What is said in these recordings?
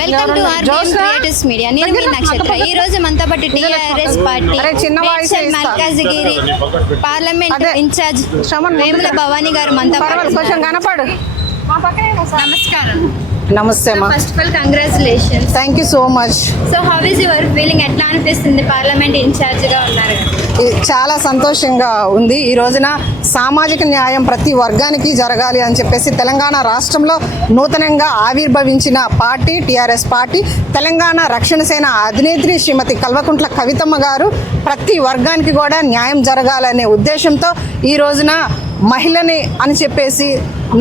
Welcome to R creatives media. నేను మీ నక్షత్ర. ఈ రోజు మనతో పాటు TRS party Malkajgiri parliament incharge Vemula Bhavani గారు మనతో పాటు. కనపడు. నమస్కారం. నమస్తే అమ్మా. First of all congratulations. Thank you so much. So how is your feeling? ఎట్లా అనిపిస్తుంది పార్లమెంట్ ఇన్ఛార్జ్ గా ఉన్నారు? చాలా సంతోషంగా ఉంది. ఈ రోజున సామాజిక న్యాయం ప్రతి వర్గానికి జరగాలి అని చెప్పేసి తెలంగాణ రాష్ట్రంలో నూతనంగా ఆవిర్భవించిన పార్టీ టీఆర్ఎస్ పార్టీ. తెలంగాణ రక్షణ సేన అధినేత్రి శ్రీమతి కల్వకుంట్ల కవితమ్మ గారు ప్రతి వర్గానికి కూడా న్యాయం జరగాలనే ఉద్దేశంతో ఈ రోజున మహిళని అని చెప్పేసి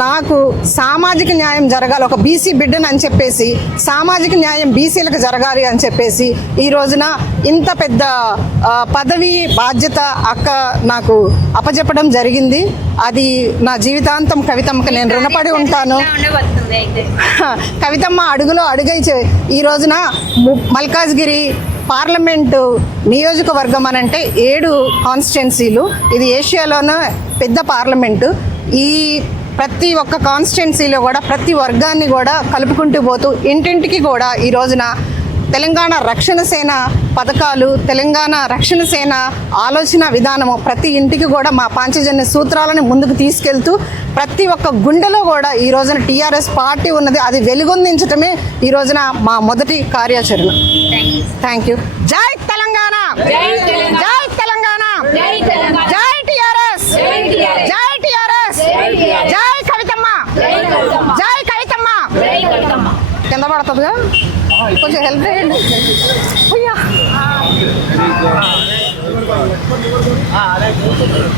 నాకు సామాజిక న్యాయం జరగాలి, ఒక బీసీ బిడ్డని అని చెప్పేసి సామాజిక న్యాయం బీసీలకు జరగాలి అని చెప్పేసి ఈ రోజున ఇంత పెద్ద పదవి బాధ్యత అక్క నాకు అప్పచెప్పడం జరిగింది. అది నా జీవితాంతం కవితమ్మకి నేను రుణపడి ఉంటాను. కవితమ్మ అడుగులో అడుగై ఈ రోజున మల్కాజ్గిరి పార్లమెంటు నియోజకవర్గం అని అంటే 7 కాన్స్టిట్యున్సీలు. ఇది ఏషియాలోనే పెద్ద పార్లమెంటు. ఈ ప్రతి ఒక్క కాన్స్టిట్యున్సీలో కూడా ప్రతి వర్గాన్ని కూడా కలుపుకుంటూ పోతూ ఇంటింటికి కూడా ఈ రోజున తెలంగాణ రక్షణ సేన పథకాలు, తెలంగాణ రక్షణ సేన ఆలోచన విధానము ప్రతి ఇంటికి కూడా మా పాంచజన్య సూత్రాలను ముందుకు తీసుకెళ్తూ ప్రతి ఒక్క గుండెలో కూడా ఈ రోజున టీఆర్ఎస్ పార్టీ ఉన్నది. అది వెలుగొందించడమే ఈ రోజున మా మొదటి కార్యాచరణ. Thank you. జై తెలంగాణ, జై తెలంగాణ, జై టీఆర్ఎస్, జై టీఆర్ఎస్, జై కవితమ్మ, జై కవితమ్మ. కింద పడుతుందిగా, కొంచెం హెల్ప్ చేయండి.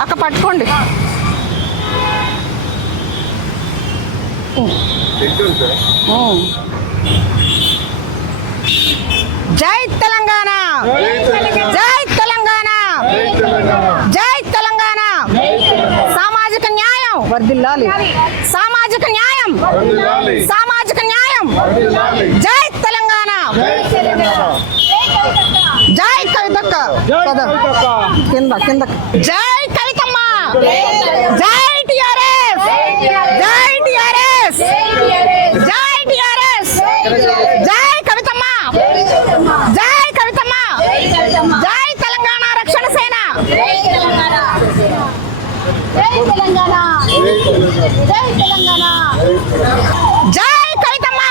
అక్క పట్టుకోండి. జై తెలంగాణ, జై తెలంగాణ, జై తెలంగాణ. సామాజిక న్యాయం వర్ధిల్లాలి, సామాజిక న్యాయం, సామాజిక న్యాయం. జై తెలంగాణ, జై కవితక్క. కింద కింద. జై కవితమ్మ, జై టీఆర్ఎస్, జై టీఆర్ఎస్, జై టీఆర్ఎస్, జై కవితమ్మ, జై కవితమ్మ, జై తెలంగాణ రక్షణ సేన, జై తెలంగాణ, జై తెలంగాణ, జై తెలంగాణ. జై కవితమ్మ,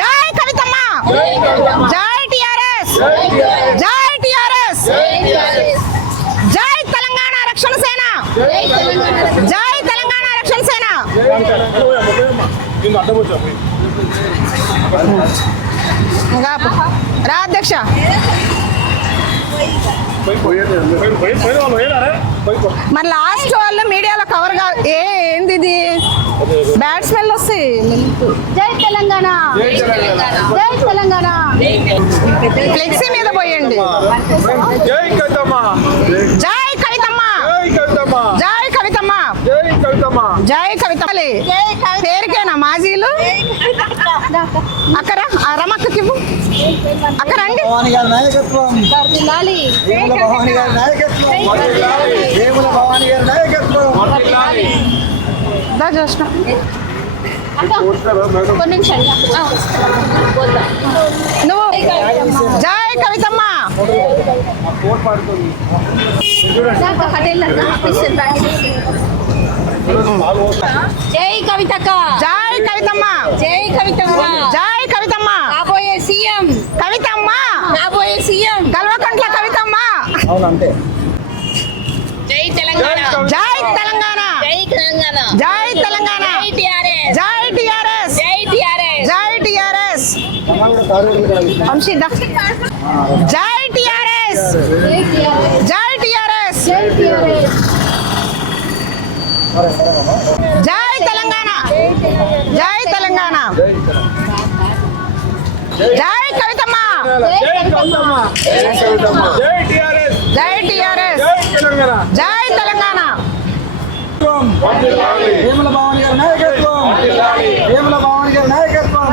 జై కవితమ్మ, జై టీఆర్ఎస్, జై టీఆర్ఎస్, జై తెలంగాణ రక్షణ సేన, జై తెలంగాణ రక్షణ సేన. రా అధ్యక్ష. మరి లాస్ట్ వాళ్ళు మీడియాలో కవర్ గా ఏంది ఇది బ్యాడ్ స్మెల్ వస్తాయి. జై తెలంగాణ, జై తెలంగాణ. ఫ్లెక్సీ మీద పోయండి. జై కవితమ్మ, జై కవితమ్మ, జై కవితమ్మ, జై కవితమ్మ. పేరుకేనా మాజీలు? అక్కరా రమక్కకి అక్క రండి. నువ్వు జై కవితమ్మ, జై కవితక్క, జై కవితమ్మ, జై కవితమ్మ, జై కవితమ్మ. కాబోయే సీఎం కవితమ్మ, కాబోయే సీఎం కల్వకుంట్ల కవితమ్మ. జై తెలంగాణ, జై తెలంగాణ, జై తెలంగాణ, జై తెలంగాణ, జై టిఆర్ఎస్, జై టిఆర్ఎస్, జై టిఆర్ఎస్, జై టిఆర్ఎస్. జై టిఆర్ఎస్, జై టిఆర్ఎస్, జై తెలంగాణ, జై తెలంగాణ, జై కవితమ్మ, జై టిఆర్ఎస్, జై తెలంగాణ. వేముల భవానీ గారి నాయకత్వం, వేముల భవానీ గారి నాయకత్వం.